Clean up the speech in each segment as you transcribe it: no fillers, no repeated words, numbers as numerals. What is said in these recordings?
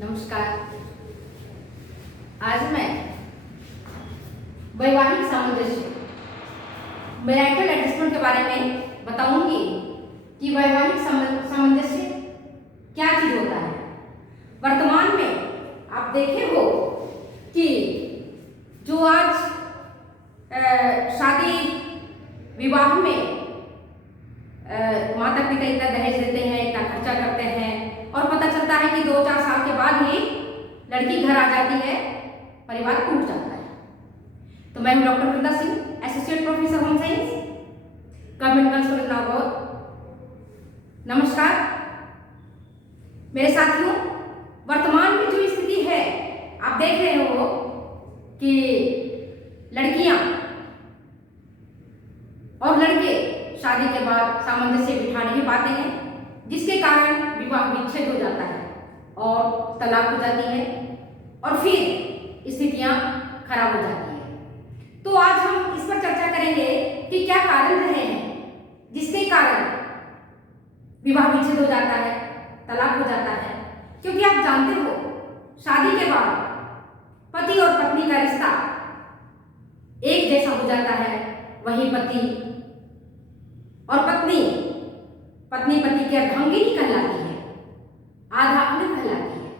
नमस्कार। आज मैं वैवाहिक सामंजस्य मैरिटल एडजस्टमेंट के बारे में बताऊंगी कि वैवाहिक सामंजस्य क्या चीज होता है। वर्तमान में आप देखे हो कि जो आज शादी विवाह में माता पिता इतना दहेज देते हैं, इतना खर्चा करते हैं और पता चलता है कि 2-4 साल के बाद ही लड़की घर आ जाती है, परिवार टूट जाता है। तो मैं हूं doctor Vrinda Singh, associate professor home science, government girls college Nagaur. नमस्कार मेरे साथियों। वर्तमान में जो स्थिति है, आप देख रहे हो कि लड़कियां और लड़के शादी के बाद सामंजस्य बिठा नहीं पाते हैं, जिसके कारण विवाह विच्छेद हो जाता है और तलाक हो जाती है और फिर स्थितियां खराब हो जाती है। तो आज हम इस पर चर्चा करेंगे कि क्या कारण रहे हैं जिसके कारण विवाह विच्छेद हो जाता है, तलाक हो जाता है। क्योंकि आप जानते हो, शादी के बाद पति और पत्नी का रिश्ता एक जैसा हो जाता है। वही पति और पत्नी पति की अर्धांगिनी कहलाती है, आधा अंग कहलाती है।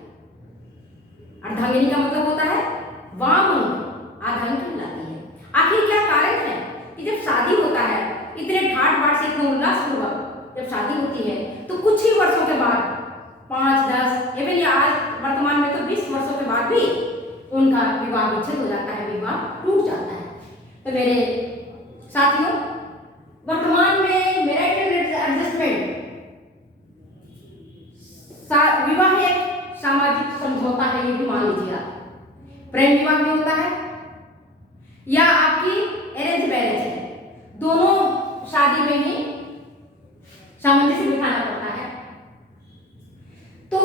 अर्धांगिनी का मतलब होता है वाम अंग, आधा अंग कहलाती है। आखिर क्या कारण है कि जब शादी होता है, इतने ठाट बाट से, इतने उल्लासपूर्वक जब शादी होती है, तो कुछ ही वर्षों के बाद 5-10 एवं आज वर्तमान में तो 20 वर्षों के बाद भी उनका विवाह विच्छेद हो जाता है, विवाह टूट जाता है। तो मेरे साथियों, वर्तमान में मैरिटल एडजस्टमेंट विवाह एक सामाजिक समझौता है, ये भी मान लीजिए आप। प्रेम विवाह भी होता है या आपकी अरेंज मैरिज है, दोनों शादी में ही सामंजस्य बिठाना पड़ता है। तो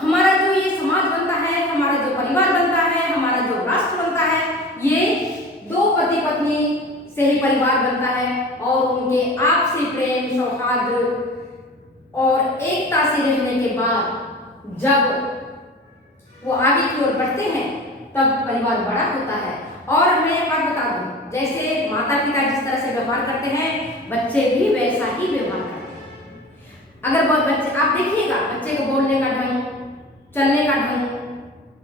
हमारा जो ये समाज बनता है, हमारा जो परिवार बनता है, हमारा जो राष्ट्र बनता है, ये दो पति पत्नी से ही परिवार बनता है और उनके आपसी प्रेम, सौहार्द और एकता से रहने के बाद जब वो आगे की ओर बढ़ते हैं, तब परिवार बड़ा होता है। और मैं एक बात बता दूं, जैसे माता पिता जिस तरह से व्यवहार करते हैं, बच्चे भी वैसा ही व्यवहार करते हैं। अगर बच्चे, आप देखिएगा, बच्चे को बोलने का ढंग, चलने का ढंग,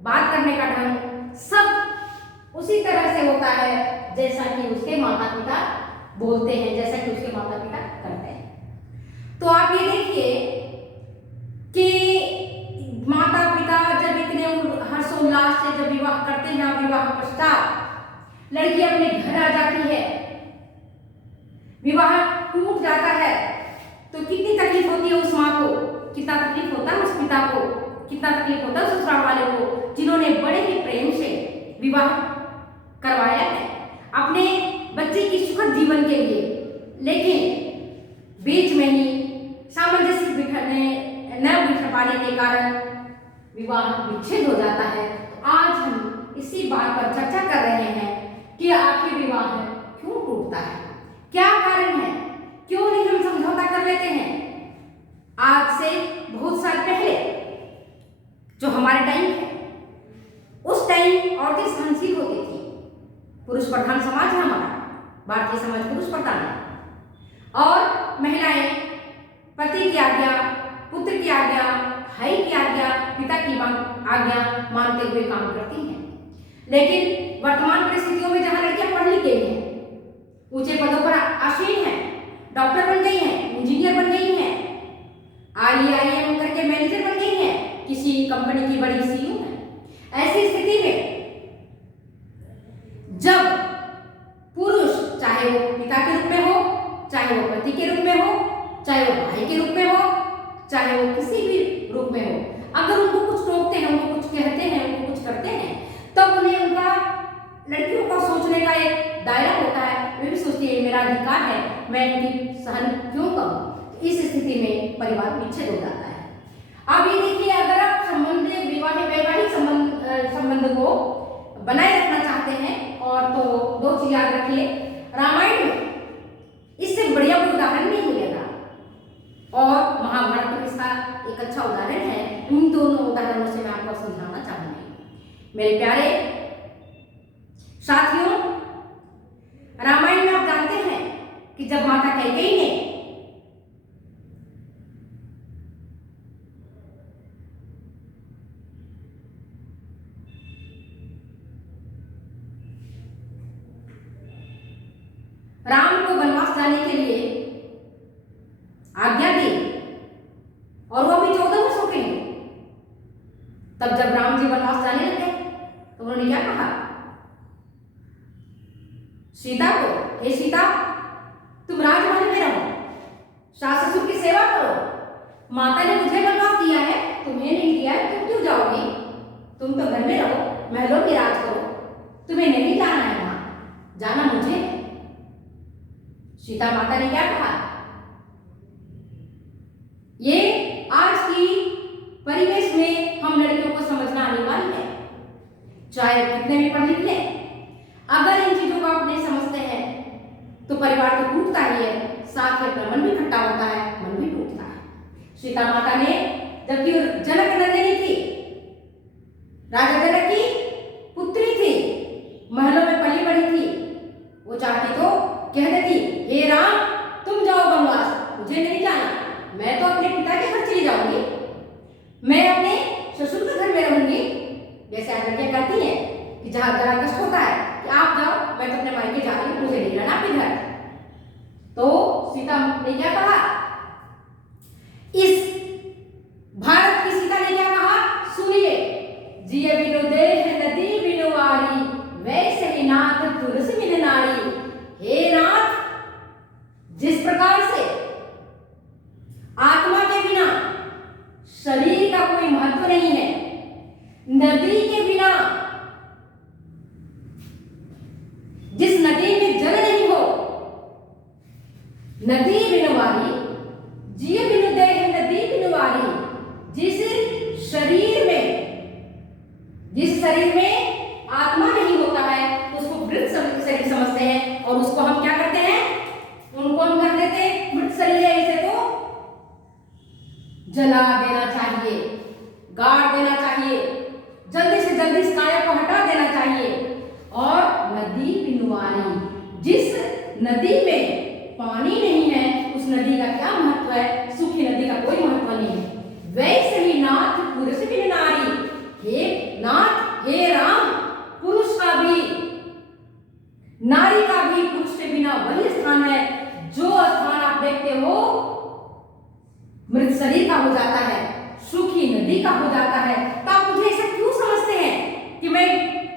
बात करने का ढंग सब उसी तरह से होता है जैसा कि उसके माता पिता बोलते हैं, जैसा कि उसके माता पिता करते हैं। तो आप ये देखिए कि माता पिता जब इतने हर्षोल्लास से जब विवाह करते हैं और विवाह पश्चात लड़की अपने घर आ जाती है, विवाह टूट जाता है, तो कितनी तकलीफ होती है उस माँ को, कितना तकलीफ होता है उस पिता को, कितना तकलीफ होता है उस ससुराल वाले को, जिन्होंने बड़े ही प्रेम से विवाह करवाया है अपने बच्चे की सुखद जीवन के लिए। लेकिन बीच में ही सामंजस्य न बिठा पाने के कारण विवाह विच्छेद हो जाता है। तो आज हम इसी बात पर चर्चा कर रहे हैं कि आखिर विवाह क्यों टूटता है, क्या कारण है, क्यों नहीं हम समझौता कर लेते हैं। आज से बहुत साल पहले जो हमारे टाइम है, उस टाइम औरतें सहनशील होती थी। पुरुष प्रधान समाज है हमारा, भारतीय समाज पुरुष प्रधान है और महिलाएं पति की आज्ञा, पुत्र की आज्ञा, भाई की आज्ञा, पिता की आज्ञा मानते हुए काम करती हैं। लेकिन वर्तमान परिस्थितियों में जहां लड़कियां पढ़ लिख गई हैं, ऊंचे पदों पर आसीन हैं, डॉक्टर बन गई हैं, इंजीनियर बन गई हैं, IIM करके मैनेजर बन गई हैं, किसी कंपनी की बड़ी CEO है, ऐसी स्थिति में जब पुरुष, चाहे वो पिता के रूप में हो, चाहे वो पति के रूप में हो, चाहे वो भाई के रूप में हो, चाहे वो किसी भी रूप में हो, अगर उनको कुछ टोकते हैं, उनको कुछ कहते हैं, उनको कुछ करते हैं, तब उन्हें उनका, लड़कियों का सोचने का एक दायरा होता है। वे भी सोचती है मेरा अधिकार है, मैं इनकी सहन क्यों करूं। इस स्थिति में परिवार विच्छेद हो जाता है। अब ये देखिए, अगर आप वैवाहिक संबंध को बनाए रखना चाहते हैं, और तो 2 चीज याद रखिए, रामायण में इससे बढ़िया कोई उदाहरण नहीं मिलेगा और महाभारत में इसका एक अच्छा उदाहरण है इन दोनों उदाहरणों से मैं आपको समझाना चाहूंगी। मेरे प्यारे साथियों, रामायण में आप जानते हैं कि जब माता कैकेयी ने राम को वनवास जाने के लिए आज्ञा दी, और वो भी 14 वर्षों के लिए, तब जब राम जी वनवास जाने लगे तो उन्होंने क्या कहा सीता को, हे सीता, तुम राजमहल में रहो, सास ससुर की सेवा करो। माता ने मुझे वनवास दिया है, तुम्हें नहीं दिया है, तुम क्यों जाओगी? तुम तो घर में रहो, महलों की राज करो, तुम्हें नहीं जाना है वहां, जाना मुझे। सीता माता ने क्या कहा? ये आज की परिवेश में हम लड़कियों को समझना अनिवार्य है, चाहे कितने भी पढ़ लिख लें, अगर इन चीजों को आप नहीं समझते हैं तो परिवार तो टूटता ही है, साथ में अपना मन भी खट्टा होता है, मन भी टूटता है। सीता माता ने, जबकि जनक नंदिनी थी, राजा जनक की पुत्री थी, महलों में पली बड़ी थी, वो चाहती तो कह देती, हे राम, तुम जाओ वनवास, मुझे नहीं जाना, मैं तो अपने पिता के घर चली जाऊंगी, मैं अपने ससुर के घर में रहूंगी। जैसे आज लड़कियां कहती हैं कि जहां जरा कष्ट होता है कि आप जाओ, मैं तो अपने मायके जा रही हूं, मुझे नहीं रहना आपके घर। तो सीता ने क्या कहा? इस भारत की सीता ने क्या कहा? सुनिए, जिये बिनु देह नदी बिनु आरी, वैसे ही नाथ तुलसी बिन नारी। हे नाथ, जिस प्रकार से आत्मा के बिना शरीर का कोई महत्व नहीं है, नदी के बिना, जिस नदी में जल नहीं हो, नदी बिनु वारी, जिये बिनु देह नदी बिनु वारी। जिस शरीर में आत्मा नहीं होता है उसको मृत शरीर समझते हैं, और उसको हम क्या करते हैं? उनको हम कर देते हैं मृत शरीर है, इसे तो जला देना चाहिए, गाड़ देना चाहिए, जल्दी से जल्दी इस काया को हटा देना चाहिए। और नदी बिनु वारी, जिस नदी में पानी नहीं है उस नदी का क्या महत्व है? सूखी नदी का कोई महत्व नहीं है। वैसे ही नाथ पुरुष बिन नारी, हे नाथ, हे राम, पुरुष का भी, नारी का भी पुरुष के बिना वही स्थान है, जो स्थान आप देखते हो मृत शरीर का हो जाता है, सूखी नदी का हो जाता है। तो आप मुझे ऐसा क्यों समझते हैं कि मैं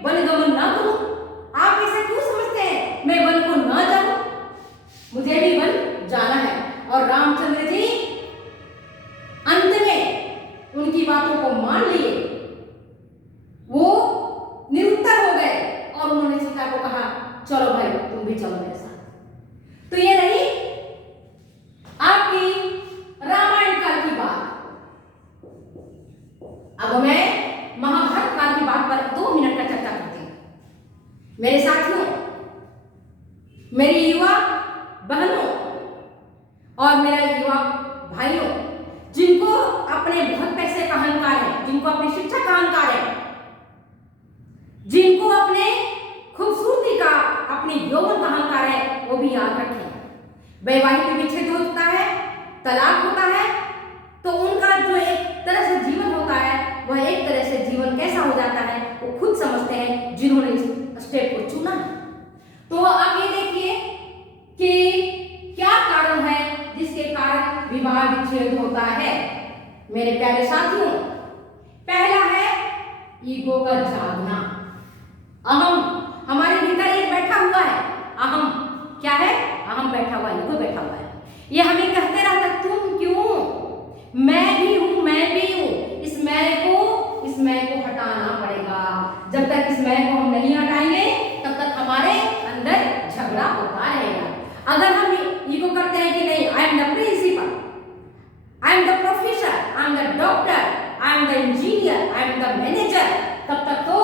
वनगमन ना करूं? आप ऐसा क्यों समझते हैं मैं वन को ना जाऊं? मुझे भी वन जाना है। और रामचंद्र जी अंत में उनकी बातों को मान लिए, वो निरुत्तर हो गए, और उन्होंने सीता को कहा, चलो भाई, तुम भी चलो मेरे साथ। तो ये रही आपकी रामायण काल की बात। अब मैं महाभारत काल की बात पर 2 मिनट का चर्चा करती हूं। मेरे साथियों, मेरी युवा बहनों और मेरा युवा भाइयों, जिनको अपने बहुत पैसे का अहंकार है, जिनको अपनी शिक्षा का अहंकार है, जिनको अपने खूबसूरती का, अपने यौवन का अहंकार है, वो भी याद रखें, वैवाहिक विच्छेद होता है, तलाक होता है, तो उनका जो एक तरह से जीवन होता है, वह एक तरह से जीवन कैसा हो जाता है वो खुद समझते हैं, जिन्होंने इस स्टेप को चुना है। तो आप ये देखिए कि क्या कारण है जिसके कारण विवाह विच्छेद होता है। मेरे प्यारे साथियों, पहला है ईगो का जागना। अहम हमारे भीतर एक बैठा हुआ है, अहम क्या है? अहम बैठा हुआ है, ईगो बैठा हुआ है। ये हमें कहते रहता, तुम क्यों, मैं भी हूं, मैं भी हूं। इस मैं को हटाना पड़ेगा। जब तक इस मैं को हम नहीं हटाएंगे तब तक हमारे अंदर झगड़ा होता रहेगा। अगर हम ईगो करते हैं कि नहीं, I am the principal, I am the professor, I am the doctor, I am the engineer, I am the manager, तब तक तो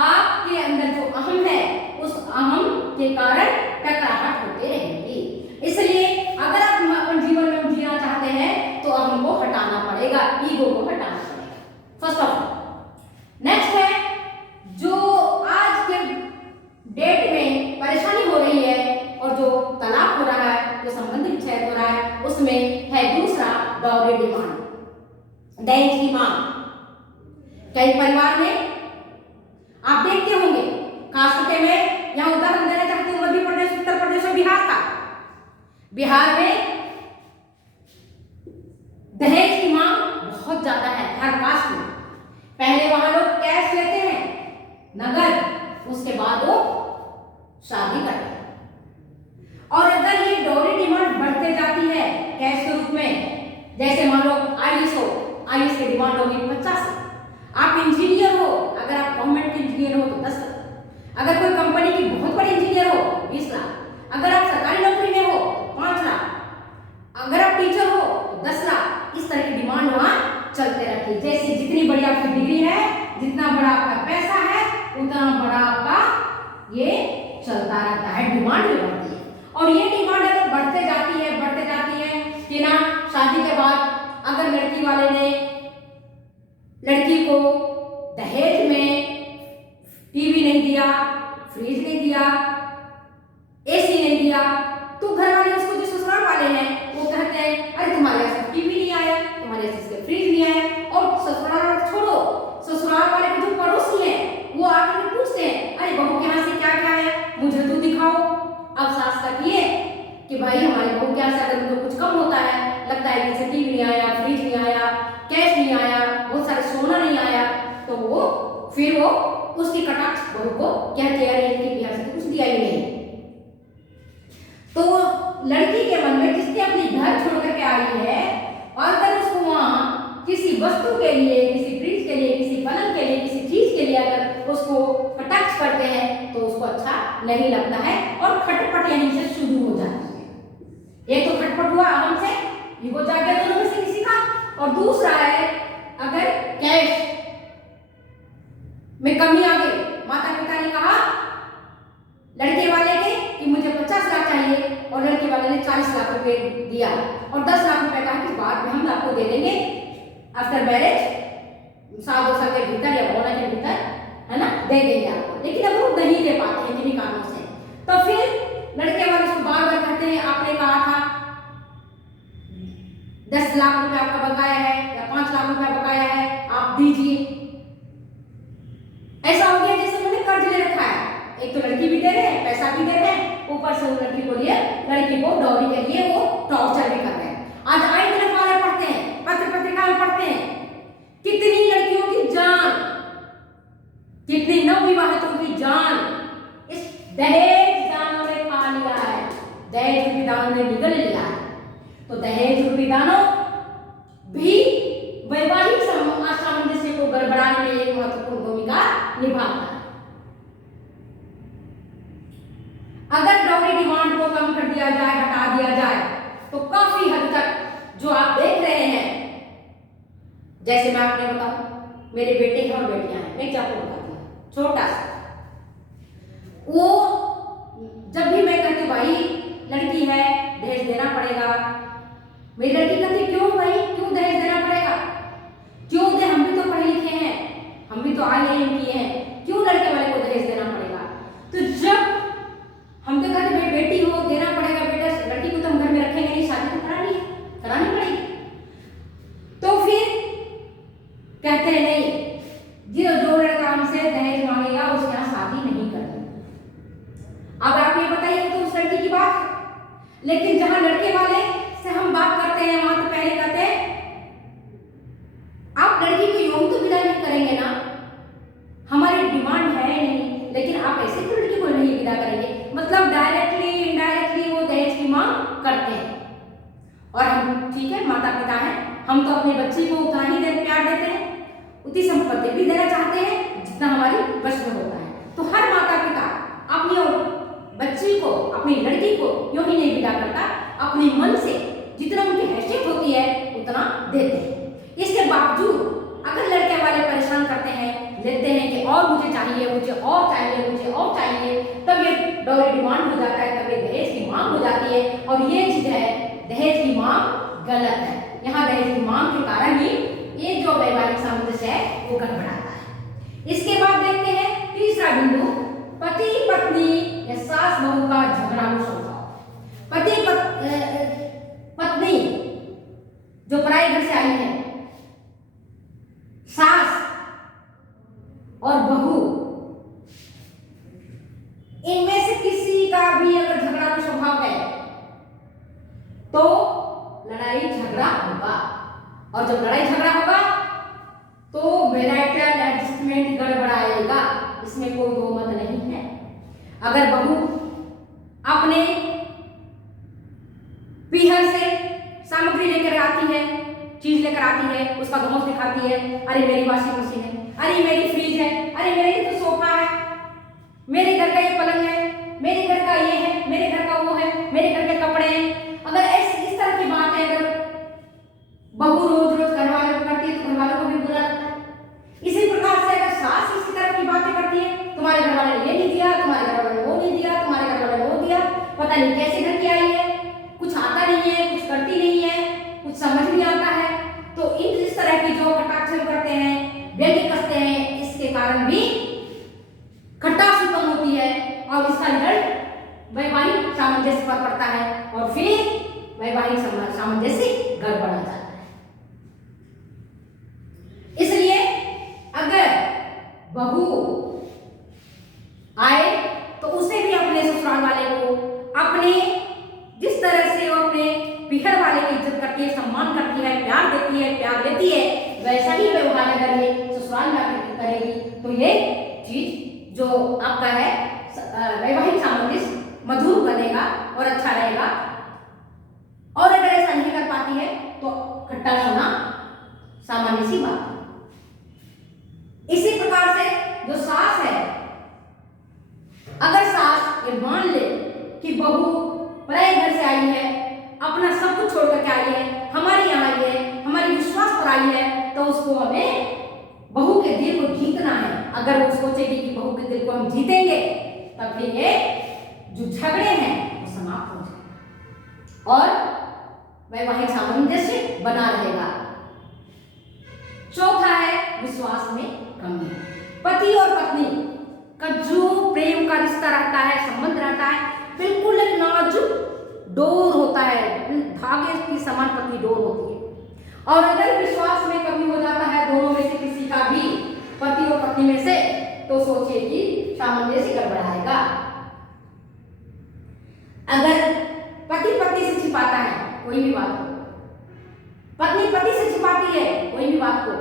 आपके अंदर जो अहम है उस अहम के कारण टकराहट होते रहेगी। इसलिए अगर आप अपने जीवन में जीना चाहते हैं तो अहम को हटाना पड़ेगा, ईगो को हटाना फर्स्ट ऑफ ऑल। नेक्स्ट है जो आज के डेट में परेशानी हो रही है और जो तलाक हो रहा है, जो संबंध विच्छेद हो रहा है, उसमें है दूसरा डॉरी डिमांड, दहेज की मांग। कई परिवार में आप देखते होंगे, खास करके मैं यहाँ उदाहरण देना चाहती हूँ मध्य प्रदेश, उत्तर प्रदेश और बिहार का। बिहार में दहेज की मांग बहुत ज्यादा है हर कास्ट में। पहले वहां लोग कैश लेते हैं, नगद, उसके बाद वो शादी करते हैं। और अगर ये डॉरी डिमांड बढ़ते जाती है कैश के रूप में, जैसे मान लो आईएएस हो, आईएएस की डिमांड होगी 50, आप इंजीनियर हो, अगर आप गवर्नमेंट इंजीनियर हो तो 10 लाख, अगर कोई कंपनी की बहुत बड़ी इंजीनियर हो 20 लाख, अगर आप सरकारी नौकरी में हो 5 लाख, अगर आप टीचर हो तो 10 लाख। इस तरह की डिमांड वहां चलते रहती है। जैसे जितनी बड़ी आपकी डिग्री है, जितना बड़ा आपका पैसा है, उतना बड़ा आपका ये चलता रहता है, डिमांड भी बढ़ती है। और ये डिमांड अगर बढ़ते जाती है कि ना शादी के बाद अगर लड़की वाले ने लड़की को दहेज में टीवी नहीं दिया, फ्रिज नहीं दिया, एसी नहीं दिया, तो घर वाले उसको, जो ससुराल वाले हैं, वो कहते हैं अरे तुम्हारे यहाँ टीवी नहीं आया, तुम्हारे यहाँ फ्रिज नहीं आया। और ससुराल वाले छोड़ो, ससुराल वाले के जो पड़ोसी हैं वो आकर के पूछते हैं अरे बहू के यहाँ से क्या क्या है, मुझे तो दिखाओ। अब सास कहती है कि भाई हमारी बहू के यहाँ से अगर उनको कुछ कम होता है, लगता है जैसे टीवी नहीं आया, फ्रिज नहीं आया, कैश नहीं आया, बहुत सारे सोना नहीं आया, तो वो फिर वो उसकी कटाक्ष बहू को कहते हैं इनके बिहार से तो कुछ दिया ही नहीं। तो लड़की के मन में जिसने अपनी घर छोड़ करके आई है, और अगर उसको वहां किसी वस्तु के लिए, किसी फ्रिज के लिए, किसी पलंग के लिए, किसी चीज के लिए अगर उसको कटाक्ष करते हैं तो उसको अच्छा नहीं लगता है और खटपट यहीं से शुरू हो जाती है। एक तो खटपट हुआ हमसे, ईगो जाग गया दोनों में से किसी का, और दूसरा है अगर कैश में कमी आ गई, माता पिता ने कहा लड़के वाले के कि मुझे 50 लाख चाहिए और लड़के वाले ने 40 लाख रुपए दिया और 10 लाख रुपए कहा कि बाद में हम आपको दे देंगे आफ्टर मैरिज, 7-2 साल के भीतर या होने के भीतर, है ना, दे देंगे आपको। लेकिन अब वो नहीं दे पाते हैं किन्हीं कारणों से, तो फिर लड़के वाले उसको बार बार कहते हैं आपने कहा था 10 लाख रुपए आपका बकाया है या 5 लाख रुपए बकाया है, आप दीजिए। ऐसा हो गया जैसे मैंने कर्ज ले रखा है, एक तो लड़की भी दे रहे हैं, पैसा भी दे रहे हैं, ऊपर से वो लड़की को लिए, लड़की को डॉरी के लिए वो टॉर्चर भी कर रहे हैं। आज आए दिन अखबार पढ़ते हैं, पत्र पत्रिका में पढ़ते हैं, कितनी लड़कियों की जान, कितनी नवविवाहितों की जान इस दहेज दानों ने खा लिया है, दहेज रूपी दानों ने निगल लिया है। तो दहेज रूपी दानों भी वैवाहिक सामंजस्य को गड़बड़ाने में एक महत्वपूर्ण भूमिका निभाता है। अगर डॉरी डिमांड को कम कर दिया जाए, हटा दिया जाए, तो काफी हद तक जो आप देख रहे हैं, जैसे मैं आपने बताऊं, मेरे बेटे हैं और बेटियां हैं, मैं क्या बताती हूँ, छोटा सा, वो जब भी मैं कहती भाई लड़की है दहेज देना पड़ेगा, मेरी लड़की कहती क्यों भाई, क्यों दहेज देना पड़ेगा, क्यों दे, हम भी तो पढ़े लिखे हैं, हम भी तो IIM किए हैं, क्यों लड़के वाले को दहेज देना पड़ेगा। तो जब हम तो कहते भाई बेटी हो देना पड़ेगा, बेटा लड़की को तो हम घर में रखेंगे नहीं, शादी तो करानी पड़ेगी। तो फिर कहते हैं नहीं, जो लड़का हमसे दहेज मांगेगा उसके यहाँ शादी नहीं करनी। अब आप ये बताइए तो उस लड़की की बात, लेकिन जहां लड़के वाले से हम बात करते हैं वहां तो पहले कहते हैं आप लड़की को यूं तो विदा नहीं करेंगे ना, हमारी डिमांड है नहीं, लेकिन आप ऐसे तो लड़की को नहीं विदा करेंगे। मतलब डायरेक्टली इनडायरेक्टली वो दहेज की मांग करते हैं। और हम ठीक है माता पिता हैं, हम तो अपने बच्ची को उतना ही प्यार देते हैं, उतनी संपत्ति भी देना चाहते हैं जितना हमारी बस में होता है। तो हर माता पिता अपनी बच्ची को, अपनी लड़की को यूं ही नहीं विदा करता, अपने मन से जितना उनकी हैसियत होती है उतना देते हैं। इसके बावजूद अगर लड़के वाले परेशान करते हैं, लेते हैं कि और मुझे चाहिए, मुझे और चाहिए, मुझे और चाहिए, तब ये डॉरी डिमांड हो जाता है, तब ये दहेज की मांग हो जाती है। और ये चीज है, दहेज की मांग गलत है। यहाँ दहेज की मांग के कारण ही ये जो वैवाहिक सामंजस्य सामंजस्य है वो गड़बड़ाता है। इसके बाद देखते हैं तीसरा बिंदु, पति पत्नी या सास बहू का झगड़ालू स्वभाव। पत्नी जो पराई घर से आई है, सास और बहू, इनमें से किसी का भी अगर झगड़ालू स्वभाव है तो लड़ाई झगड़ा होगा। और जब लड़ाई झगड़ा होगा तो मैरिटल एडजस्टमेंट गड़बड़ाएगा, इसमें कोई दो मत नहीं है। अगर बहू अपने पीहर से सामग्री लेकर आती है, चीज लेकर आती है, उसका धौंस दिखाती है, अरे मेरी वॉशिंग मशीन है, अरे मेरी फ्रिज है, अरे मेरी तो सोफा है, मेरे घर का ये पलंग है, मेरे घर का ये है, मेरे घर का वो है, मेरे घर के कपड़े हैं। अगर ऐसी इस तरह की बात है, अगर बहू रोज रोज घर वालों को करती है तो घर वालों को भी बुरा लगता है। इसी प्रकार से अगर सास इसी तरह की बातें करती है, तुम्हारे घर वाले ने ये नहीं दिया, तुम्हारे घर वाले ने वो नहीं दिया, तुम्हारे घर वाले ने वो दिया, पता नहीं कैसे घर की आई है, कुछ आता नहीं है, कुछ करती नहीं है, कुछ समझ नहीं आता है, तो इस तरह की जो कटाक्ष करते हैं, व्यंग्य कसते हैं, इसके कारण भी खटास उत्पन्न होती है और इसका रिजल्ट वैवाहिक सामंजस्य पर पड़ता है और फिर वैवाहिक सामंजस्य गड़बड़ जाता है। इसलिए अगर बहू आए तो उसे भी अपने ससुराल वाले को अपने जिस तरह से वो अपने पीहर वाले की इज्जत करती है, सम्मान करती है, प्यार देती है, प्यार देती है, वैसा ही व्यवहार अगर ये ससुराल में करेगी तो ये चीज जो आपका है वैवाहिक सामंजस्य मधुर बनेगा और अच्छा रहेगा। और अगर ऐसा नहीं कर पाती है तो खट्टा होना सामान्य सी बात। इसी प्रकार से जो सास है, अगर सास ये मान ले कि बहू पराये घर से आई है, अपना सब कुछ छोड़ करके आई है, हमारे यहाँ आई है, हमारी विश्वास पर आई है, तो उसको हमें बहू के दिल को जीतना है। अगर वो सोचेगी कि बहू के दिल को हम जीतेंगे तब फिर ये जो झगड़े हैं वो समाप्त हो जाएंगे और वैवाहिक सामंजस्य बना रहेगा। चौथा है विश्वास में कमी। पति और पत्नी का जो प्रेम का रिश्ता रहता है, संबंध रहता है, बिल्कुल एक नाजुक डोर होता है, धागे की समान पतली डोर होती है। और अगर विश्वास में कमी हो जाता है दोनों में से किसी का भी, पति और पत्नी में से, तो सोचिए कि सामंजस्य गड़बड़ाएगा। अगर पति पत्नी से छिपाता है कोई भी बात को, पत्नी पति से छिपाती है कोई भी बात को,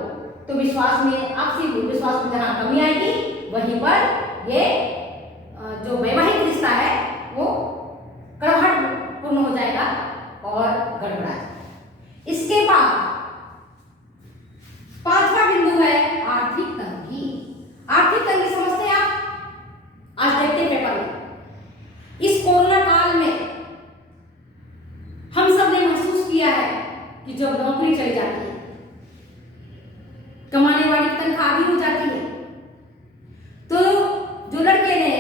तो विश्वास में, आपसी विश्वास में जहां कमी आएगी वहीं पर ये जो वैवाहिक रिश्ता है वो कड़वाहट पूर्ण हो जाएगा और गड़बड़ा जाएगा। इसके बाद पांचवा बिंदु है आर्थिक तंगी। आर्थिक तंगी समझते हैं आप? आज देखते हैं पेपर में, इस कोरोना काल में हम सब ने महसूस किया है कि जब नौकरी चली जाती है, कमाने वाली तनख्वाह भी हो जाती है, तो जो लड़के ने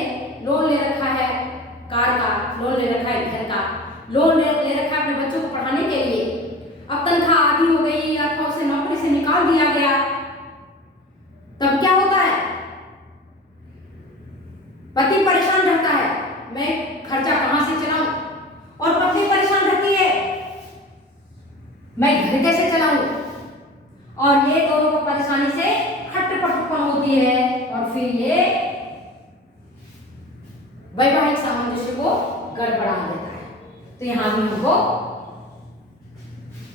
लोन ले रखा है, कार का लोन ले रखा है, घर का लोन ले रखा है अपने बच्चों को पढ़ाने के लिए, अब तनख्वाह आधी हो गई अथवा उसे नौकरी से निकाल दिया गया, तब क्या होता है? पति परेशान रहता है, मैं खर्चा कहां से चलाऊं, और पत्नी परेशान रहती है, मैं घर कैसे चलाऊं। और ये दोनों को परेशानी से खटपट उत्पन्न होती है और फिर ये वैवाहिक सामंजस्य को गड़बड़ा देता है। तो यहां भी हमको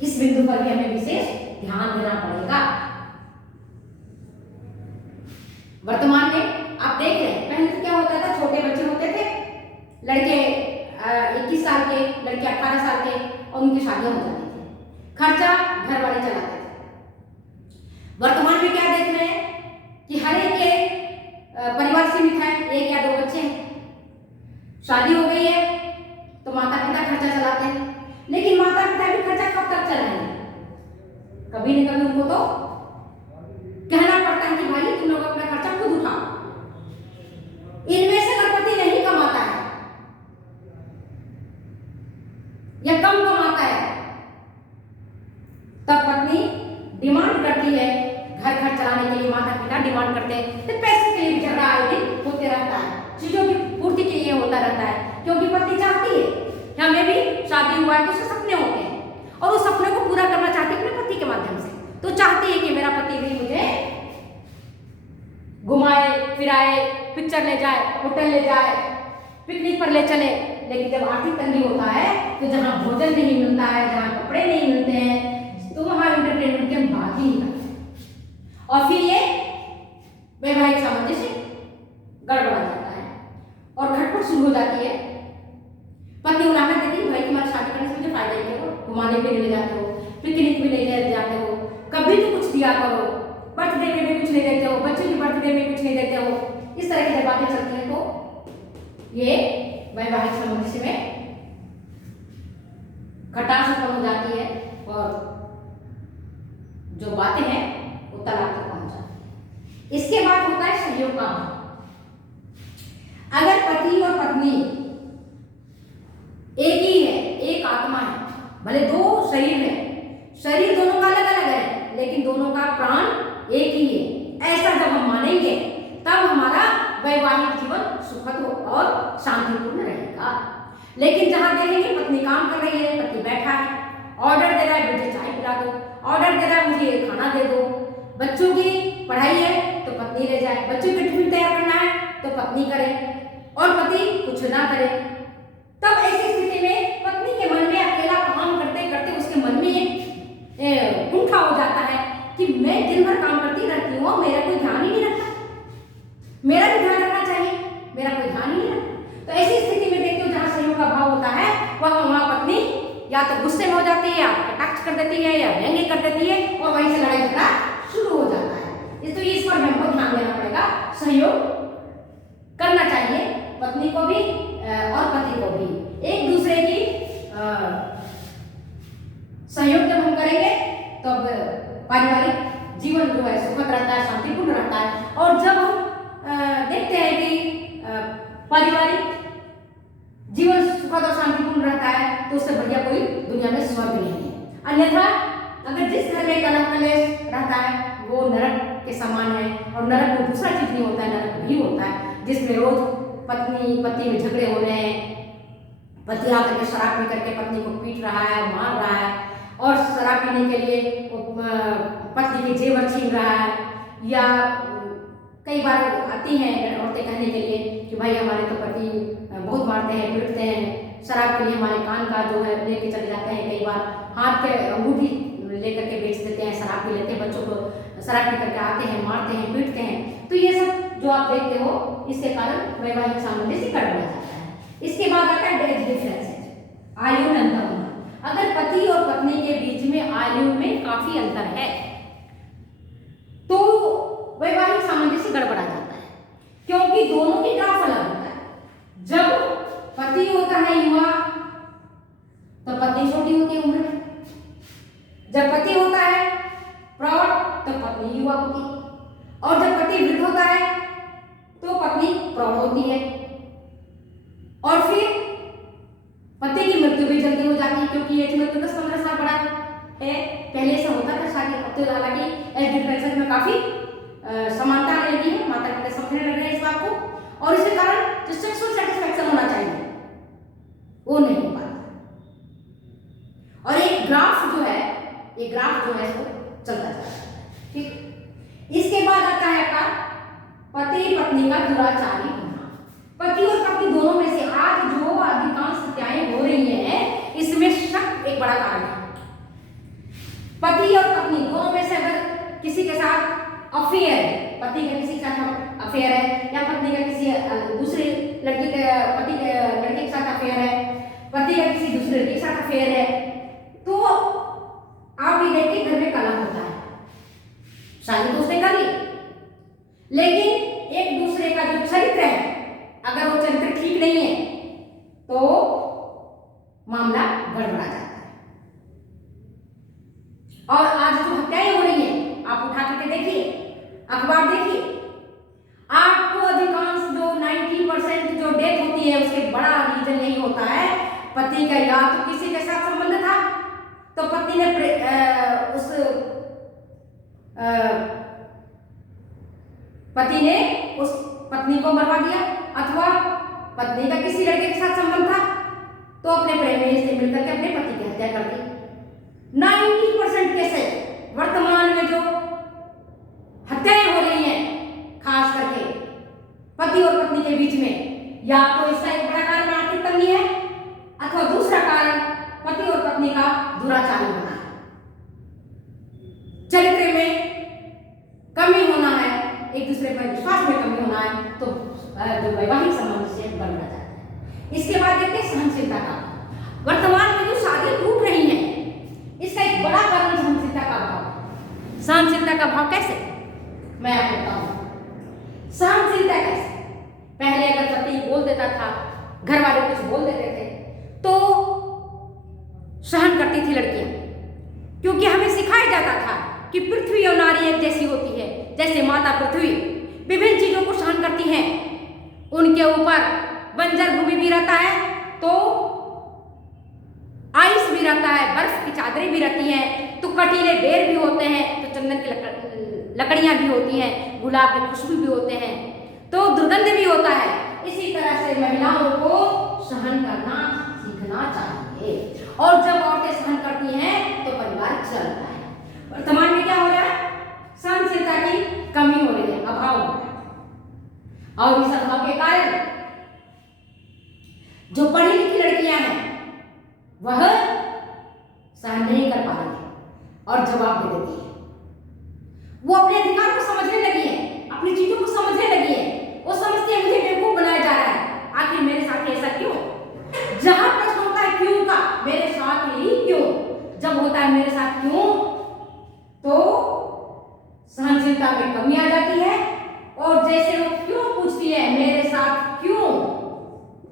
इस बिंदु पर भी हमें विशेष ध्यान देना पड़ेगा। वर्तमान में आप देख रहे हैं, पहले क्या होता था, छोटे बच्चे होते थे, लड़के 21 साल के, लड़के 18 साल के, और उनकी शादियां हो जाती थी, खर्चा घर वाले चलाते थे। वर्तमान में क्या देख रहे हैं कि हर एक के परिवार सीमित है, एक या दो बच्चे हैं, शादी हो गई है तो माता पिता खर्चा चलाते हैं, लेकिन माता पिता भी खर्चा कब तक चलाएंगे? कभी न कभी उनको तो कहना पड़ता है कि भाई तुम लोग अपना खर्चा खुद उठाओ। इनमें से अगर पति नहीं कमाता है या कम कमाता है, तब पत्नी डिमांड करती है घर खर्च चलाने डिमांड करते हैं, तो पैसे के लिए भी झगड़ा आए दिन होते रहता है, चीजों की पूर्ति के लिए होता रहता है, क्योंकि पत्नी चाहती है, हमें भी शादी हुआ है तो उसके सपने होते हैं और उस सपने को पूरा करना चाहती है अपने पति के माध्यम से। तो चाहती है कि मेरा पति भी मुझे घुमाए फिराए, पिक्चर ले जाए, होटल ले जाए, पिकनिक पर ले चले। लेकिन जब आर्थिक तंगी होता है तो जहाँ भोजन नहीं मिलता है, जहाँ कपड़े नहीं मिलते हैं, तो वहाँ एंटरटेनमेंट की बात ही नहीं करते और फिर ये वैवाहिक सामंजस्य गड़बड़ा जाता है और खटपट शुरू हो जाती है। पत्नी उलाहना देती है, भाई तुम्हारी शादी करने से मुझे फायदा ही है, घुमाने भी ले जाते हो, पिकनिक भी ले जाते हो, कभी तो कुछ दिया करो, बर्थडे में भी कुछ नहीं देते हो, बच्चों की बर्थडे में कुछ नहीं देते हो। इस तरह की बातें चलती हैं तो ये वैवाहिक सामंजस्य में खटास उत्पन्न हो जाती है और जो बातें हैं वो तलाक तक पहुंच जाती है। इसके बाद होता है सहयोग का भाव। अगर पति और पत्नी एक ही है, एक आत्मा है, भले दो शरीर है, शरीर दोनों का अलग अलग है लेकिन दोनों का प्राण एक ही है, ऐसा जब हम मानेंगे तब हमारा वैवाहिक जीवन सुखद और शांतिपूर्ण रहेगा। लेकिन जहां देखेंगे पत्नी काम कर रही है, पति बैठा है, ऑर्डर दे रहा है मुझे चाय पिला दो, ऑर्डर दे रहा है मुझे खाना दे दो, बच्चों की पढ़ाई है तो पत्नी ले जाए, बच्चों की टिफिन तैयार करना है तो पत्नी करे और पति कुछ ना करे, तब ऐसी स्थिति में पत्नी के मन में अकेला काम करते करते उसके मन में एक कुंठा हो जाता है कि मैं दिन भर काम करती रहती हूँ, मेरा कोई ध्यान ही नहीं रखता, मेरा भी ध्यान रखना चाहिए, मेरा कोई ध्यान ही नहीं रखता। तो ऐसी स्थिति में देखते हो जहाँ सहयोग का भाव होता है वहाँ पत्नी या तो गुस्से में हो जाती है, या कटाक्ष कर देती है, या व्यंग्य कर देती है और वहीं से लड़ाई झगड़ा शुरू हो जाता है। तो इस पर हमको ध्यान देना पड़ेगा, सहयोग करना चाहिए पत्नी को भी और पति को भी। एक दूसरे की सहयोग जब हम करेंगे तब पारिवारिक जीवन जो है सुखद रहता है, शांतिपूर्ण रहता है। और जब हम देखते हैं कि पारिवारिक जीवन सुखद और शांतिपूर्ण रहता है तो उससे बढ़िया कोई दुनिया में स्वर्ग नहीं है। अन्यथा अगर जिस घर में कलह कलेश रहता है वो नरक के समान है, और नरक में दूसरा चीज नहीं होता है, नरक वही होता है जिसमें रोज पत्नी पति में झगड़े हो रहे हैं, पति आकर के शराब पी करके पत्नी को पीट रहा है, मार रहा है, और शराब पीने के लिए पत्नी के जेवर छीन रहा है, या कई बार आती हैं औरतें कहने के लिए कि भाई हमारे तो पति बहुत मारते हैं, पीटते हैं, शराब के लिए हमारे कान का जो है लेके चले जाते हैं, कई बार हाथ के अंगूठी लेकर के बेच देते हैं, शराब पी लेते हैं, बच्चों को शराब पी करके आते हैं, मारते हैं, पीटते हैं। तो ये सब जो आप देखते हो इसके कारण वैवाहिक सामंजस्य गड़बड़ा जाता है। इसके बाद आता है एज डिफरेंसेस, आयु में अंतर होना। अगर पति और पत्नी के बीच में आयु में काफी अंतर है तो वैवाहिक सामंजस्य गड़बड़ा जाता है, क्योंकि दोनों की ग्राफ अलग होता है। जब पति होता है युवा तो पत्नी छोटी होती है उम्र में, जब पति होता है प्रौढ़ तो पत्नी युवा होती है, और जब पति वृद्ध होता है तो पत्नी प्रौढ़ होती है, और फिर पति की मृत्यु भी जल्दी हो जाती है, क्योंकि एज में तो 10-15 साल बड़ा है। पहले से होता था शादी, अब तो हालांकि एज डिफरेंस में काफी समानता आने लगी है, माता पिता समझने लग रहे हैं इस बात को, और इसके कारण जो सेक्सुअल सेटिस्फैक्शन होना चाहिए वो नहीं हो पाता। और एक ग्राफ जो है इसको चलता जाता है। ठीक, इसके बाद आता है आपका पति पत्नी का दुराचारी होना। पति और पत्नी दोनों में से आज जो अधिकांश हत्याएं हो रही हैं इसमें शक एक बड़ा कारण है। पति और पत्नी दोनों में से अगर किसी के साथ अफेयर है, पति का किसी के साथ अफेयर है, या पत्नी का किसी दूसरे लड़की के पति के लड़के के साथ अफेयर है, पति का किसी दूसरे लड़के के साथ अफेयर है, तो आप ये देखिए घर में कलह होता है। शादी तो उसने कर ली, लेकिन एक दूसरे का जो चरित्र है अगर वो चरित्र ठीक नहीं है तो मामला गड़बड़ा जाता है। और आज जो हत्याएं हो रही हैं आप उठा करके देखिए, अखबार देखिए, आपको अधिकांश जो 90% जो डेथ होती है उसके बड़ा रीजन यही होता है पति का या तो किसी के साथ संबंध था तो पत्नी ने उस पति ने उस पत्नी को मरवा दिया, अथवा पत्नी का किसी लड़के के साथ संबंध था तो अपने प्रेमी से मिलकर के अपने पति की हत्या कर दी। 90% केसेस वर्तमान में जो हत्याएं हो रही हैं, खास करके पति और पत्नी के बीच में, या तो इसका एक बड़ा कारण आर्थिक तंगी है, अथवा दूसरा कारण पति और पत्नी का दुराचार होना है, चरित्र में कमी होना है, एक दूसरे पर विश्वास में कमी होना है, तो जो वैवाहिक संबंध से बनना जाता है। इसके बाद देखते हैं सहनशीलता का। वर्तमान में जो शादियां टूट रही हैं, इसका एक बड़ा कारण सहनशीलता का अभाव है। सहनशीलता का अभाव कैसे, मैं आपको बताऊं। सहनशीलता कैसे, पहले अगर पति बोल देता था, घर वाले कुछ बोल देते थे, तो सहन करती थी लड़कियां, क्योंकि हमें सिखाया जाता था कि पृथ्वी और नारी एक जैसी होती है। जैसे माता पृथ्वी विभिन्न चीजों को सहन करती हैं, उनके ऊपर बंजर भूमि भी रहता है तो आइस भी रहता है, बर्फ की चादरें भी रहती हैं, तो कटीले बेर भी होते हैं, तो चंदन की लकड़ियां भी होती हैं, गुलाब के खुशबू भी होते हैं, तो दुर्गंध भी होता है। इसी तरह से महिलाओं को सहन करना सीखना चाहिए, और जब औरतें सहन करती हैं तो परिवार चलता है। वर्तमान में क्या हो रहा है, सहनशीलता की कमी हो रही है, अभाव हो रहा है, और इस अभाव के कारण जो पढ़ी लिखी लड़कियां हैं वह सहन नहीं कर पा रही है और जवाब दे देती है। वो अपने अधिकार को समझने लगी है, अपनी चीजों को समझने लगी है, वो समझती है मुझे बेवकूफ बनाया जा रहा है, आखिर मेरे साथ ऐसा क्यों। जहां प्रश्न होता है क्यों का, मेरे साथ ही क्यों, जब होता है मेरे साथ क्यों, तो सहनशीलता में कमी आ जाती है। और जैसे वो क्यों पूछती है, मेरे साथ क्यों,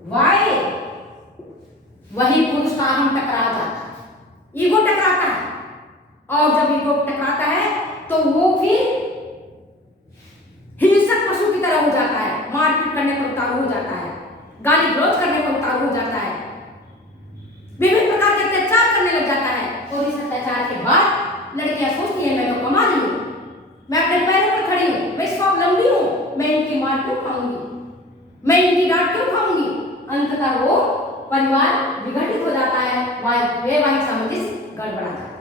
वाई, वही पुरुष का हम टकरा जाता है, ईगो टकराता है, और जब ईगो टकराता है तो वो फिर हिंसक पशु की तरह हो जाता है, मारपीट करने पर उतारू हो जाता है, गाली गलौज करने पर उतारू हो जाता है, विभिन्न प्रकार के अत्याचार करने लग जाता है। और इस अत्याचार के बाद लड़कियां सोचती है मैं तो कमा रही हूं, मैं अपने पैरों पर खड़ी हूं, मैं स्वावलंबी हूं, मैं इनकी मार क्यों खाऊंगी, मैं इनकी डांट क्यों खाऊंगी। अंततः वो परिवार विघटित हो जाता है, वैवाहिक सामंजस्य गड़बड़ा जाता है।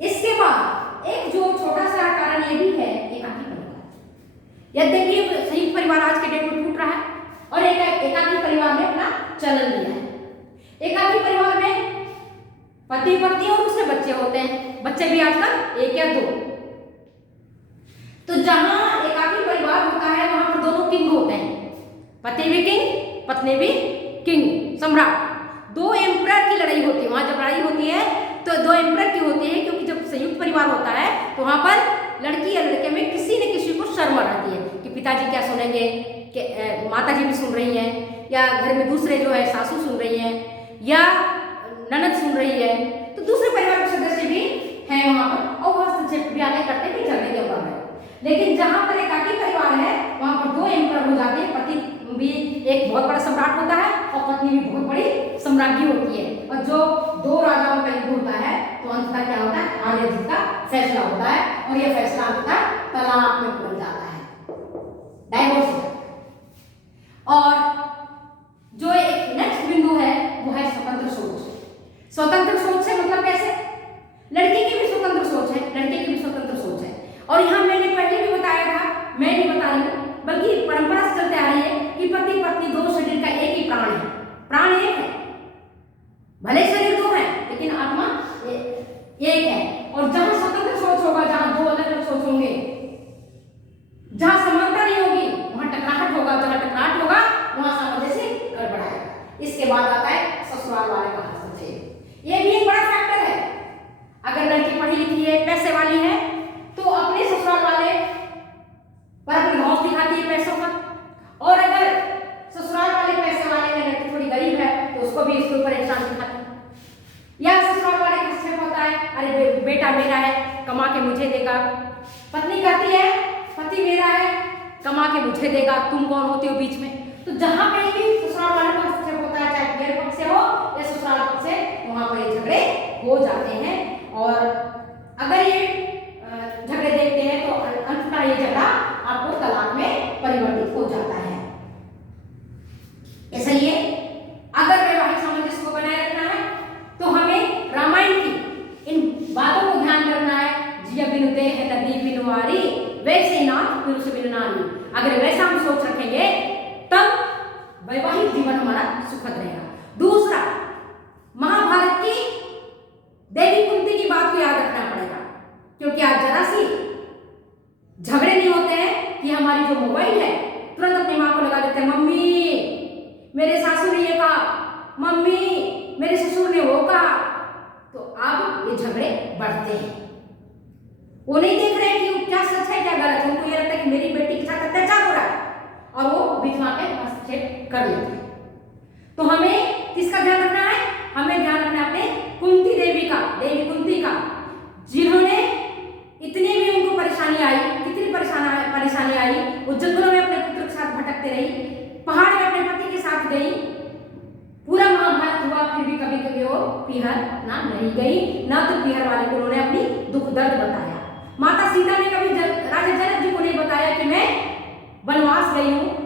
इसके बाद एक जो छोटा सा कारण ये भी है, एकाकी परिवार। यद्यपि संयुक्त परिवार आज के डेट में टूट रहा है और एकाकी परिवार ने अपना चलन लिया है। एकाकी परिवार में पति पत्नी और उसके बच्चे होते हैं, बच्चे भी आजकल 1 या 2। तो जहां एकाकी परिवार होता है वहां पर दोनों किंग होते हैं, पति भी किंग, पत्नी भी किंग, सम्राट। 2 एम्परर की लड़ाई होती है, वहां जब लड़ाई होती है तो 2 एम्परर की होती है, क्योंकि जब संयुक्त परिवार होता है तो वहां पर लड़की या लड़के में किसी न किसी को शर्म आती है कि पिताजी क्या सुनेंगे, कि माताजी भी सुन रही हैं, या घर में दूसरे जो है सासू सुन रही हैं, या ननद सुन रही है, तो दूसरे परिवार के सदस्य भी हैं वहां पर, और वह हस्तक्षेप भी आगे करते भी चलने के ऊपर है। लेकिन जहां पर एकाकी परिवार है वहां पर 2 एम्परर हो जाते हैं, पति भी एक बहुत बड़ा सम्राट होता है और पत्नी भी बहुत बड़ी सम्राज्ञी होती है, और जो 2 राजाओं का युद्ध होता है तो अंततः क्या होता है, हार जीत का फैसला होता है, और यह फैसला अंततः तलाक में बदल जाता है, डाइवोर्स हो जाता है। और जो एक नेक्स्ट बिंदु है वो है स्वतंत्र सोच। स्वतंत्र सोच से मतलब कैसे, लड़की की भी स्वतंत्र सोच है, लड़के की भी स्वतंत्र सोच है। और यहाँ मैंने पहले भी बताया था, मैं नहीं बता रही हूँ, बल्कि परंपरा से चलते आ रही है कि पति पत्नी 2 शरीर का एक ही प्राण है, प्राण एक है, भले शरीर 2 है लेकिन आत्मा एक है। और जहां स्वतंत्र सोच होगा, जहां 2 अलग अलग सोच होंगे, जहां समानता नहीं होगी वहां टकराहट होगा, जहां टकराहट होगा वहां सामंजस्य गड़बड़ाएगा। इसके बाद आता है ससुराल वाले का हस्तक्षेप। ये भी एक बड़ा फैक्टर है। अगर लड़की पढ़ी लिखी है, पैसे वाली है, तो अपने ससुराल वाले पर अपनी घौंस दिखाती है पैसों का, और अगर ससुराल वाले पैसे वाले हैं, लड़की थोड़ी गरीब है तो उसको भी इसके ऊपर एहसान दिखाती है। या ससुराल वाले का हस्तक्षेप होता है, अरे बेटा मेरा है, कमा के मुझे देगा। पत्नी कहती है पति मेरा है, कमा के मुझे देगा, तुम कौन होते हो बीच में। तो जहां कहीं भी ससुराल वाले का हस्तक्षेप होता है, चाहे मेरे पक्ष से हो या ससुराल पक्ष से, वहां पर ये झगड़े हो जाते हैं। और अगर ये झगड़े देखते हैं तो अंततः ये झगड़ा आपको तलाक वैसे नाथ पुरुष बिन नारी। अगर वैसा हम सोच रखेंगे तब वैवाहिक जीवन हमारा सुखद रहेगा। दूसरा, महाभारत की देवी कुंती की बात को याद रखना पड़ेगा, क्योंकि आज जरा सी झगड़े नहीं होते हैं कि हमारी जो मोबाइल है तुरंत अपनी माँ को लगा देते हैं, मम्मी मेरे सासू ने ये कहा, मम्मी मेरे ससुर ने वो कहा। तो अब ये झगड़े बढ़ते हैं। वो नहीं देख रहे कि क्या सच है क्या गलत है, उनको ये लगता है कि मेरी बेटी के साथ अत्याचार हो रहा है और वो बीच में आके हस्तक्षेप कर लेते हैं। तो हमें किसका ध्यान रखना है? हमें ध्यान रखना है अपने कुंती देवी का, देवी कुंती का, जिन्होंने इतनी भी उनको परेशानी आई, कितनी परेशानी आई, वो जंगलों में अपने पुत्र के साथ भटकते रही, पहाड़ में अपने पति के साथ गई, पूरा महाभारत हुआ, फिर भी कभी कभी वो पीहर ना नहीं गई, ना तो पीहर वाले को उन्होंने अपनी दुख दर्द बताया। माता सीता ने कभी राजा जनक जी को नहीं बताया कि मैं वनवास गई हूँ।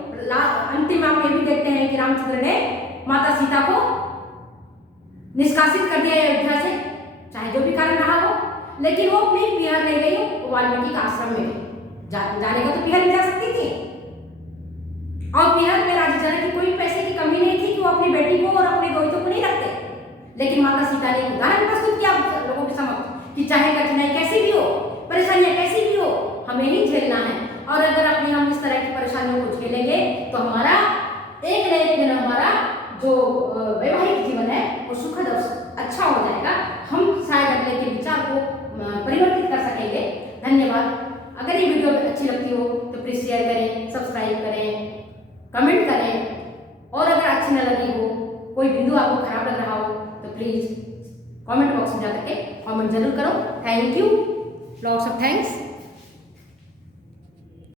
अंतिम आप ये भी देखते हैं कि रामचंद्र ने माता सीता को निष्कासित कर दिया अयोध्या से, चाहे जो भी कारण रहा हो, लेकिन वो अपनी पीहर नहीं गई, वो वाल्मीकि का आश्रम में गई। जाने को तो पीहर में जा सकती थी, और पीहर में राजा जनक की कोई पैसे की कमी नहीं थी कि वो अपनी बेटी को और अपने दोस्तों को नहीं रखते। लेकिन माता सीता ने एक उदाहरण प्रस्तुत किया लोगों के समक्ष कि चाहे कठिनाई कैसी भी हो, परेशानियां कैसी भी हो, हमें ही झेलना है। और अगर अपनी हम इस तरह की परेशानियों को झेलेंगे तो हमारा एक न एक दिन हमारा जो वैवाहिक जीवन है वो सुखद और अच्छा हो जाएगा। हम शायद अगले के विचार को परिवर्तित कर सकेंगे। धन्यवाद। अगर ये वीडियो अच्छी लगती हो तो प्लीज शेयर करें, सब्सक्राइब करें, कमेंट करें, और अगर अच्छी न लगी हो, कोई बिंदु आपको खराब लग रहा हो तो प्लीज कमेंट बॉक्स में जाकर के कमेंट जरूर करो। Thank you, lots of thanks.